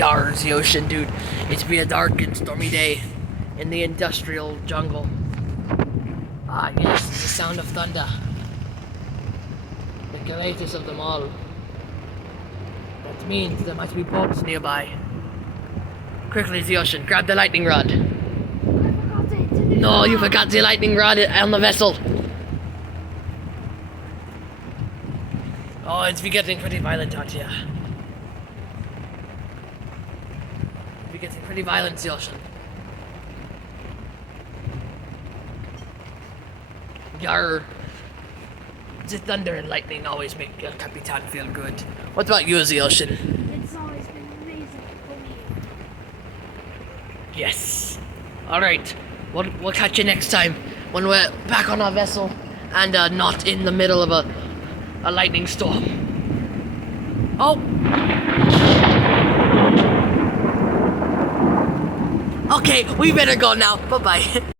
Yars, the ocean, dude. It's been a dark and stormy day in the industrial jungle. Ah, yes, it's the sound of thunder. The greatest of them all. That means there must be boats nearby. Quickly, the ocean, grab the lightning rod. No, you forgot the lightning rod on the vessel. Oh, it's getting pretty violent out here. It's getting pretty violent, the ocean. Yarr. The thunder and lightning always make El-Capeton feel good. What about you, the ocean? It's always been amazing for me. Yes. Alright. We'll catch you next time when we're back on our vessel and not in the middle of a lightning storm. Oh! Okay, we better go now. Bye-bye.